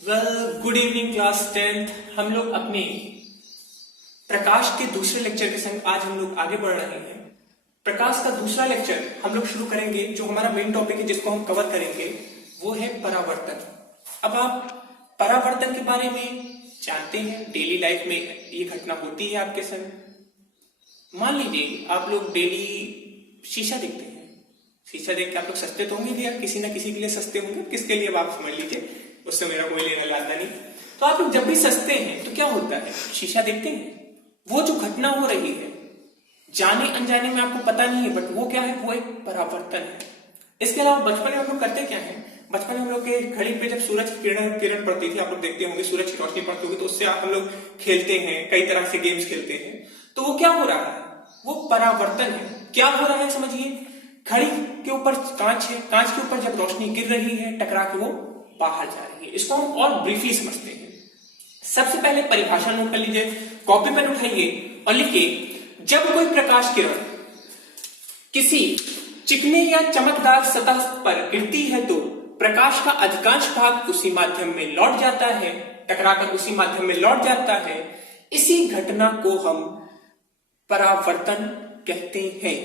Good evening class 10th। हम लोग अपने प्रकाश के दूसरे लेक्चर के संग आज हम लोग आगे बढ़ रहे हैं। प्रकाश का दूसरा लेक्चर हम लोग शुरू करेंगे। जो हमारा मेन टॉपिक है जिसको हम कवर करेंगे वो है परावर्तन। अब आप परावर्तन के बारे में जानते हैं, डेली लाइफ में ये घटना होती है आपके संग। मान लीजिए आप लोग डेली शीशा देखते हैं। शीशा देख के आप लोग सस्ते तो होंगे भैया, किसी ना किसी के लिए सस्ते होंगे, किसके लिए आप समझ लीजिए, उससे मेरा कोई लेना लाता नहीं। तो आप लोग जब भी सस्ते हैं तो क्या होता है, शीशा देखते हैं। वो जो घटना हो रही है जाने अनजाने में आपको पता नहीं है, बट वो क्या है, वो एक परावर्तन है। इसके अलावा बचपन में हम लोग करते क्या है, बचपन में हम लोग के घड़ी पे जब सूरज की किरण पड़ती थी, आप लोग देखते होंगे सूरज की रोशनी पड़ती होगी, तो उससे हम लोग खेलते हैं, कई तरह से गेम्स खेलते हैं। तो वो क्या हो रहा है, वो परावर्तन है। क्या हो रहा है समझिए, घड़ी के ऊपर कांच है, कांच के ऊपर जब रोशनी गिर रही है टकरा के वो बाहर जा रही है। इसको हम और ब्रीफली समझते हैं। सबसे पहले परिभाषा नोट कर लीजिए, कॉपी पेन उठाइए और लिखिए, जब कोई प्रकाश किरण किसी चिकने या चमकदार सतह पर गिरती है तो प्रकाश का अधिकांश भाग उसी माध्यम में लौट जाता है, टकराकर उसी माध्यम में लौट जाता है। इसी घटना को हम परावर्तन कहते हैं।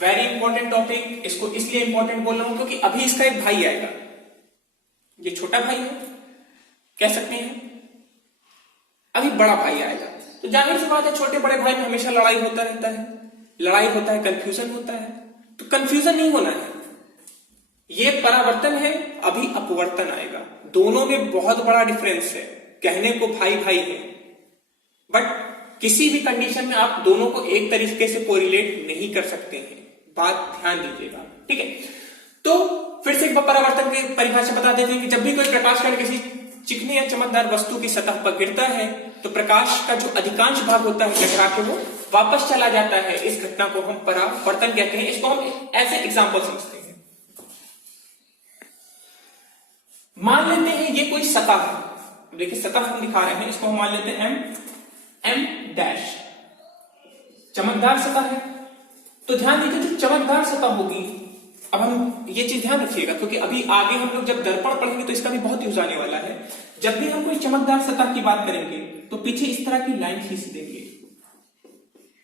Very important topic. इसको इसलिए इंपॉर्टेंट बोल रहा हूं क्योंकि अभी इसका एक भाई आएगा। ये छोटा भाई है कह सकते हैं, अभी बड़ा भाई आएगा। तो जाहिर सी बात है, छोटे बड़े भाई में हमेशा लड़ाई होता रहता है, लड़ाई होता है, कंफ्यूजन होता है। तो कंफ्यूजन नहीं होना है। ये परावर्तन है, अभी अपवर्तन आएगा। दोनों में बहुत बड़ा डिफरेंस है। कहने को भाई भाई है, बट किसी भी कंडीशन में आप दोनों को एक तरीके से कोरिलेट नहीं कर सकते हैं। बात ध्यान दीजिएगा, ठीक है। तो फिर से एक बार परावर्तन की परिभाषा बता देते हैं कि जब भी कोई प्रकाश कण किसी चिकनी या चमकदार वस्तु की सतह पर गिरता है तो प्रकाश का जो अधिकांश भाग होता है टकरा के वो वापस चला जाता है। इस घटना को हम परावर्तन कहते हैं। इसको हम ऐसे एग्जांपल समझते हैं। मान लेते हैं ये कोई सतह है, देखिए सतह हम दिखा रहे हैं, इसको हम मान लेते हैं एम डैश, चमकदार सतह है। तो ध्यान दीजिए, जो चमकदार सतह होगी, अब हम ये चीज ध्यान रखिएगा क्योंकि अभी आगे हम लोग जब दर्पण पढ़ेंगे तो इसका भी बहुत यूज आने वाला है। जब भी हम कोई चमकदार सतह की बात करेंगे तो पीछे इस तरह की लाइन खींच देंगे।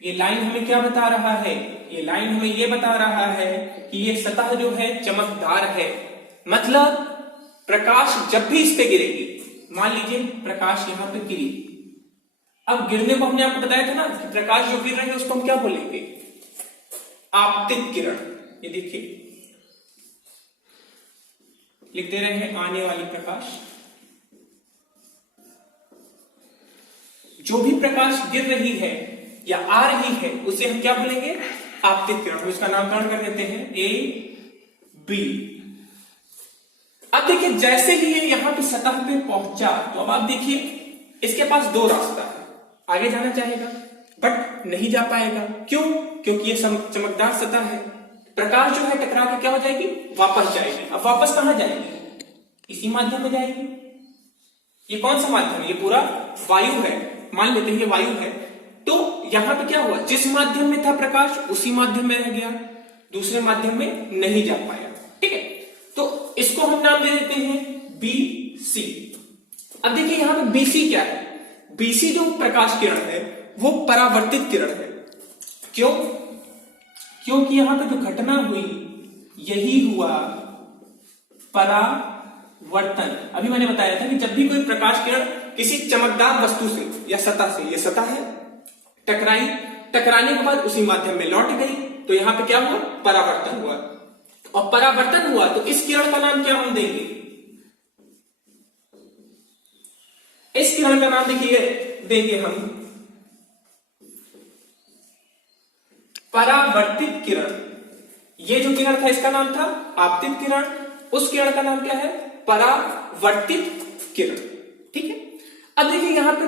ये लाइन हमें क्या बता रहा है, ये लाइन हमें ये बता रहा है कि ये सतह जो है चमकदार है। मतलब प्रकाश जब भी इस पे गिरेगी, मान लीजिए प्रकाश यहां पे गिरी, अब गिरने को हमने आपको बताया था ना कि प्रकाश जो गिर रहे हैं उसको हम क्या बोलेंगे, आपतित किरण। ये देखिए लिख दे रहे हैं, आने वाली प्रकाश। जो भी प्रकाश गिर रही है या आ रही है उसे हम क्या बोलेंगे, आपतित किरण। हम इसका नामकरण कर देते हैं ए बी। अब देखिए, जैसे ही ये यहां पे सतह पे पहुंचा तो अब आप देखिए इसके पास दो रास्ता है। आगे जाना चाहेगा बट नहीं जा पाएगा। क्यों? क्योंकि ये चमकदार सतह है। प्रकाश जो है टकरा के क्या हो जाएगी, वापस जाएगी। अब वापस कहां जाएगी, इसी माध्यम में जाएगी। ये कौन सा माध्यम है, ये पूरा वायु है। मान लेते हैं ये वायु है। तो यहां पे क्या हुआ, जिस माध्यम में था प्रकाश उसी माध्यम में रह गया, दूसरे माध्यम में नहीं जा पाया। ठीक है, तो इसको हम नाम दे देते हैं बी सी। अब देखिए यहां पे बीसी क्या है, बीसी जो प्रकाश किरण है वो परावर्तित किरण है। क्यों? क्योंकि यहां पे जो घटना हुई यही हुआ परावर्तन। अभी मैंने बताया था कि जब भी कोई प्रकाश किरण किसी चमकदार वस्तु से या सतह से, ये सतह है, टकराई, टकराने के बाद उसी माध्यम में लौट गई, तो यहां पे क्या हुआ, परावर्तन हुआ। और परावर्तन हुआ तो इस किरण का नाम क्या हम देंगे, इस किरण का नाम देखिए देंगे हम परावर्तित किरण। ये जो किरण था इसका नाम था आपतित किरण, उस किरण का नाम क्या है, परावर्तित किरण। ठीक है। अब देखिए यहां पे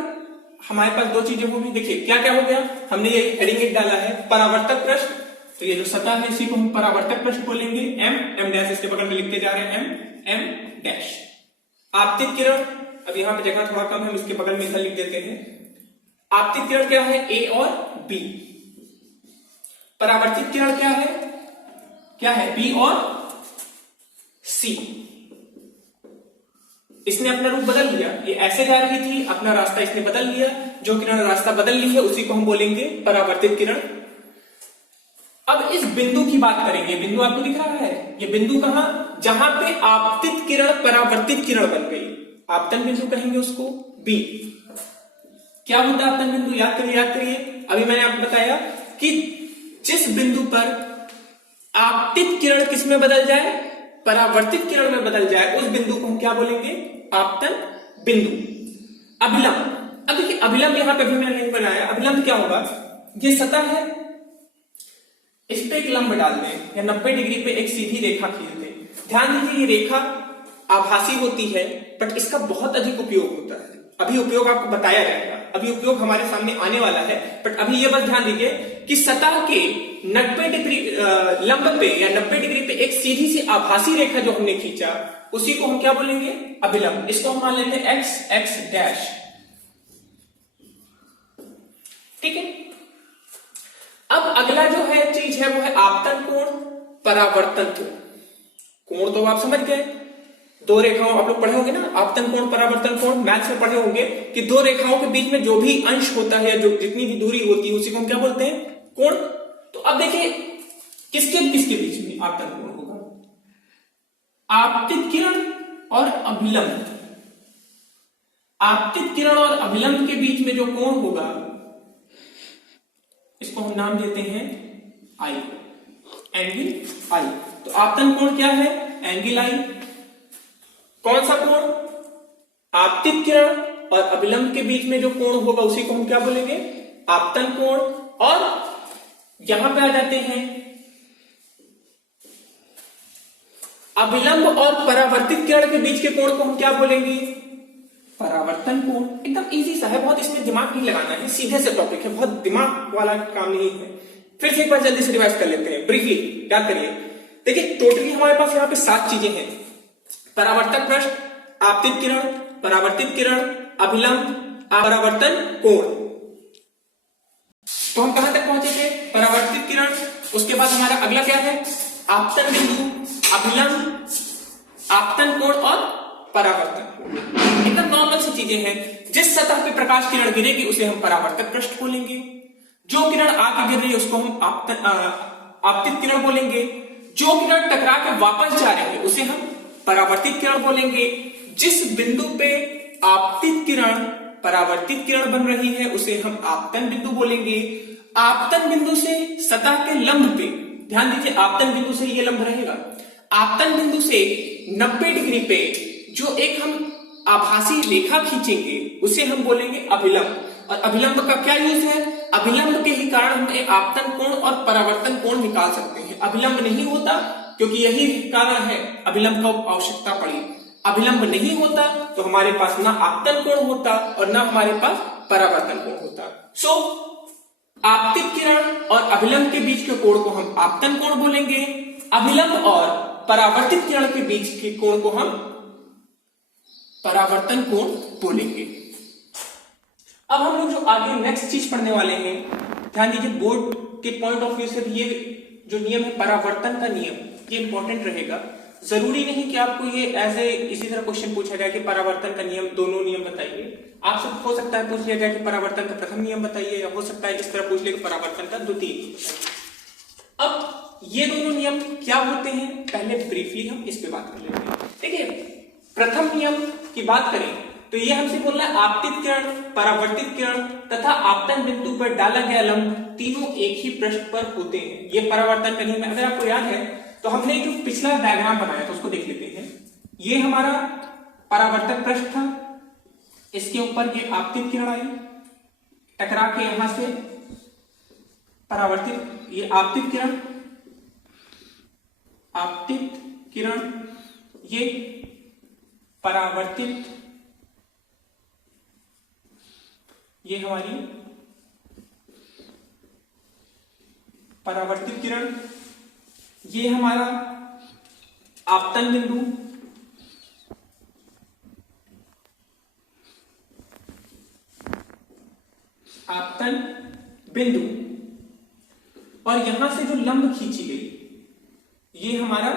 हमारे पास दो चीजें होंगी। देखिए क्या क्या हो गया, हमने ये हेडिंग डाला है परावर्तक प्रश्न, तो ये जो सतह है इसी को हम परावर्तक प्रश्न बोलेंगे। एम डैश इसके बगल में लिखते जा रहे हैं एम डैश। आपतित किरण, अब यहां पे जगह थोड़ा कम है, हम इसके बगल में इधर लिख देते हैं। आपतित किरण क्या है, ए और बी। परावर्तित किरण क्या है, बी और सी। इसने अपना रूप बदल लिया, ये ऐसे जा रही थी, अपना रास्ता इसने बदल लिया, जो किरण रास्ता बदल ली है उसी को हम बोलेंगे परावर्तित किरण। अब इस बिंदु की बात करेंगे, बिंदु आपको दिख रहा है, ये बिंदु कहां, जहां पे आपतित किरण परावर्तित किरण बन गई, आपतन बिंदु कहेंगे उसको बी। क्या होता है आपतन बिंदु, याद करिए याद करिए। अभी मैंने आपको बताया कि जिस बिंदु पर आपतित किरण किस में बदल जाए, परावर्तित किरण में बदल जाए, उस बिंदु को हम क्या बोलेंगे, आपतन बिंदु। अभिलंब, अब देखिए अभिलंब यहां पे भी मैंने नहीं बनाया, अभिलंब क्या होगा, ये सतह है, इस पे एक लंब डाल दें या 90 डिग्री पे एक सीधी रेखा खींच दें। ध्यान दीजिए ये रेखा आभासी होती है, बट इसका बहुत अधिक उपयोग होता है। अभी उपयोग आपको बताया जाएगा, अभी उपयोग हमारे सामने आने वाला है, बट अभी ये बस ध्यान दीजिए कि सतह के 90 डिग्री लंब पे या 90 डिग्री पे एक सीधी सी आभासी रेखा जो हमने खींचा, उसी को हम क्या बोलेंगे, अभिलंब। इसको हम मान लेते हैं एक्स एक्स डैश, ठीक है। अब अगला जो है चीज है वो है आपतन कोण, परावर्तन कोण। कोण तो आप समझ गए, दो रेखाओं, आप लोग पढ़े होंगे ना आपतन कोण परावर्तन कोण, मैथ्स में पढ़े होंगे कि दो रेखाओं के बीच में जो भी अंश होता है, जो जितनी भी दूरी होती है, उसी को हम क्या बोलते हैं, कोण। तो अब देखिए किसके किसके बीच में आपतन कोण होगा, आपतित किरण और अभिलंब। आपतित किरण और अभिलंब के बीच में जो कोण होगा, इसको हम नाम देते हैं आई, एंगल आई। तो आपतन कोण क्या है, एंगल आई। कौन सा कोण, आपतित किरण और अभिलंब के बीच में जो कोण होगा उसी को हम क्या बोलेंगे, आपतन कोण। और यहां पे आ जाते हैं अभिलंब और परावर्तित किरण के बीच के कोण को हम क्या बोलेंगे, परावर्तन कोण। एकदम इजी सा है, बहुत इसमें दिमाग नहीं लगाना है, सीधे से टॉपिक है, बहुत दिमाग वाला काम नहीं है। फिर से एक बार जल्दी से रिवाइज कर लेते हैं ब्रीफली, याद करिए। देखिए टोटली हमारे पास यहाँ पे 7 चीजें हैं, परावर्तक पृष्ठ, आपतित किरण, परावर्तित किरण, अभिलंब, परावर्तन कोण। तो हम कहां तक पहुंचे थे, परावर्तित किरण, उसके बाद हमारा अगला क्या है, आपतन बिंदु, अभिलंब, आपतन कोण और परावर्तन कोण। एकदम नॉर्मल सी चीजें हैं। जिस सतह पे प्रकाश किरण गिरेगी उसे हम परावर्तक पृष्ठ बोलेंगे, जो किरण आके गिर रही है उसको हम आपतित किरण बोलेंगे, जो किरण टकरा के वापस जा रही है उसे हम परावर्तित किरण बोलेंगे, जिस बिंदु पे आपतित किरण परावर्तित किरण बन रही है उसे हम आपतन बिंदु बोलेंगे। आपतन बिंदु से सतह के लंब पे, ध्यान दीजिए आपतन बिंदु से ये लंब रहेगा, आपतन बिंदु से 90 डिग्री पे जो एक हम आभासी रेखा खींचेंगे उसे हम बोलेंगे अभिलंब। और अभिलंब का क्या यूज है, अभिलंब के ही कारण हम आपतन कोण और परावर्तन कोण निकाल सकते हैं। अभिलंब नहीं होता, क्योंकि यही कारण है अभिलंब का आवश्यकता पड़ी। अभिलंब नहीं होता तो हमारे पास ना आपतन कोण होता और ना हमारे पास परावर्तन कोण होता। सो आपतित किरण और अभिलंब के बीच के कोण को हम आपतन कोण बोलेंगे, अभिलंब और परावर्तित किरण के बीच के कोण को हम परावर्तन कोण बोलेंगे। अब हम लोग जो आगे नेक्स्ट चीज पढ़ने वाले हैं, ध्यान दीजिए बोर्ड के पॉइंट ऑफ व्यू से भी ये जो नियम है परावर्तन का नियम, ये इंपॉर्टेंट रहेगा। जरूरी नहीं कि आपको ये एज ए इसी तरह क्वेश्चन पूछा जाए कि परावर्तन का नियम, दोनों नियम बताइए। आपसे हो सकता है पूछ लिया जाए कि परावर्तन का प्रथम नियम बताइए, या हो सकता है इस तरह पूछ ले कि परावर्तन का द्वितीय। अब ये दोनों नियम क्या होते हैं, पहले ब्रीफली हम इस पे बात कर लेते हैं। देखिए प्रथम नियम की बात करें तो ये हमसे बोल रहा है आपतित किरण, परावर्तित किरण तथा आपतन बिंदु पर डाला गया लंब तीनों एक ही पृष्ठ पर होते हैं। ये परावर्तन का नियम है। अगर आपको याद है तो हमने जो पिछला डायग्राम बनाया था उसको देख लेते हैं। ये हमारा परावर्तक पृष्ठ था, इसके ऊपर ये आपतित किरण आई, टकरा के यहां से परावर्तित, ये आपतित किरण, आपतित किरण, ये परावर्तित, ये हमारी परावर्तित किरण, ये हमारा आपतन बिंदु, आपतन बिंदु, और यहां से जो लंब खींची गई ये हमारा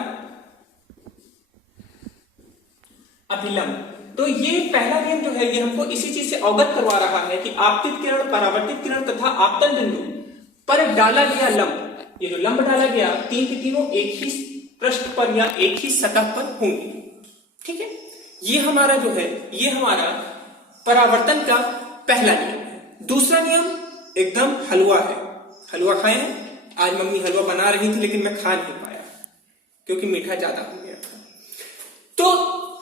अभिलंब। तो ये पहला नियम जो है ये हमको इसी चीज से अवगत करवा रहा है कि आपतित किरण, परावर्तित किरण तथा आपतन बिंदु पर डाला गया लंब, ये जो लंब डाला गया तीन के तीनों एक ही पृष्ठ पर या एक ही सतह पर होंगे। ठीक है, ये हमारा जो है ये हमारा परावर्तन का पहला नियम है। दूसरा नियम एकदम हलवा है। हलवा खाए हैं? आज मम्मी हलवा बना रही थी लेकिन मैं खा नहीं पाया क्योंकि मीठा ज्यादा हो गया था। तो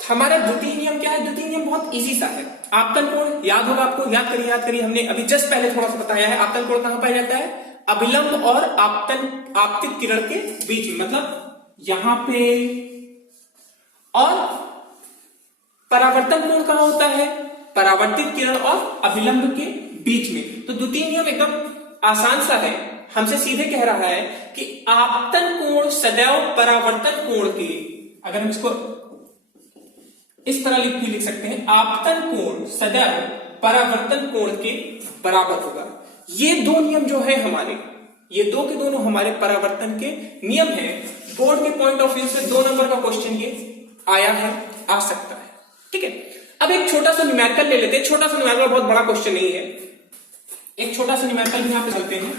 हमारा द्वितीय नियम क्या है? द्वितीय नियम बहुत इजी सा है। आपतन कोण याद होगा आपको, याद करिए, हमने अभी जस्ट पहले थोड़ा सा बताया है। आपतन कोण कहां पाया जाता है? अभिलंब और आपतित किरण के बीच में, मतलब यहां पे। और परावर्तन कोण कहां होता है? परावर्तित किरण और अभिलंब के बीच में। तो द्वितीय नियम एकदम आसान सा है, हमसे सीधे कह रहा है कि आपतन कोण सदैव परावर्तन कोण के, अगर हम इसको इस तरह लिख सकते हैं, आपतन कोण सदैव परावर्तन कोण के बराबर होगा। ये दो नियम जो है हमारे, ये दो के दोनों हमारे परावर्तन के नियम है। बोर्ड के पॉइंट ऑफ व्यू से 2 नंबर का क्वेश्चन ये आया है, आ सकता है। ठीक है, अब एक छोटा सा न्यूमेरिकल ले लेते हैं। छोटा सा न्यूमेरिकल, बहुत बड़ा क्वेश्चन नहीं है। एक छोटा सा न्यूमेरिकल यहां पे चलते हैं,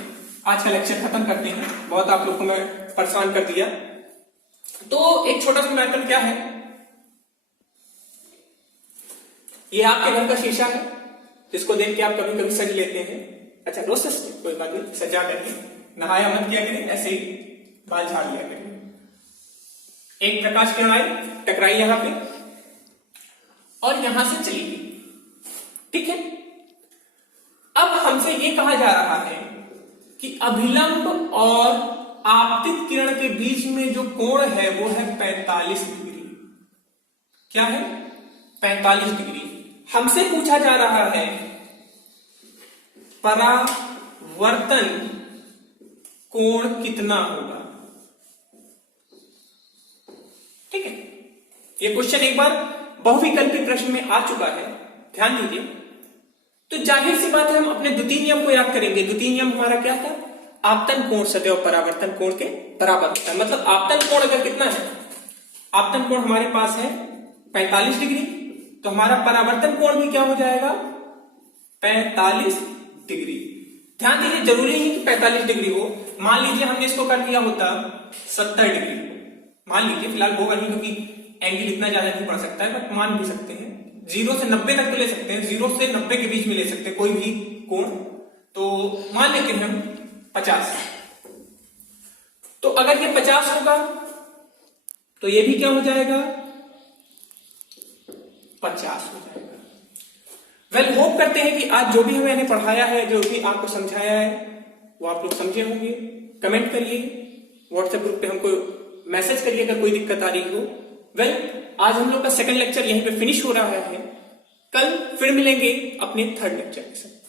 आज का लेक्चर खत्म करते हैं। बहुत आप लोग को मैं परेशान कर दिया। तो एक छोटा सा न्यूमेरिकल क्या है? ये आपके घर का शीशा है जिसको देख के आप कभी कभी सज लेते हैं। अच्छा, रोज कोई बात नहीं, सजा करके नहाया मत किया करें, ऐसे ही बाल झाड़ लिया करें। एक प्रकाश किरण आई, टकराई यहां पे और यहां से चली गई। ठीक है, अब हमसे ये कहा जा रहा है कि अभिलंब और आपतित किरण के बीच में जो कोण है वो है 45 डिग्री। क्या है? 45 डिग्री। हमसे पूछा जा रहा है परावर्तन कोण कितना होगा। ठीक है, ये क्वेश्चन एक बार बहुविकल्पी प्रश्न में आ चुका है, ध्यान दीजिए। तो जाहिर सी बात है हम अपने द्वितीय नियम को याद करेंगे। द्वितीय नियम हमारा क्या था? आपतन कोण सदैव परावर्तन कोण के बराबर होता है। मतलब आपतन कोण अगर कितना है? आपतन कोण हमारे पास है 45 डिग्री, तो हमारा परावर्तन कोण भी क्या हो जाएगा? 45 डिग्री। ध्यान दीजिए, जरूरी नहीं कि 45 डिग्री हो। मान लीजिए हमने इसको कर दिया होता 70 डिग्री, मान लीजिए, फिलहाल होगा नहीं क्योंकि एंगल इतना ज्यादा नहीं पड़ सकता है, बट मान भी सकते हैं। 0 से 90 तक तो ले सकते हैं, 0 से 90 के बीच में ले सकते हैं कोई भी कोण। तो मान लेते हैं हम 50। तो अगर ये 50 होगा तो ये भी क्या हो जाएगा? 50 हो जाएगा। वेल, होप करते हैं कि आज जो भी मैंने पढ़ाया है, जो भी आपको समझाया है, वो आप लोग समझे होंगे। कमेंट करिए, व्हाट्सएप ग्रुप पे हमको मैसेज करिए अगर कोई दिक्कत आ रही हो। वेल, आज हम लोग का सेकंड लेक्चर यहीं पे फिनिश हो रहा है। कल फिर मिलेंगे अपने थर्ड लेक्चर के साथ।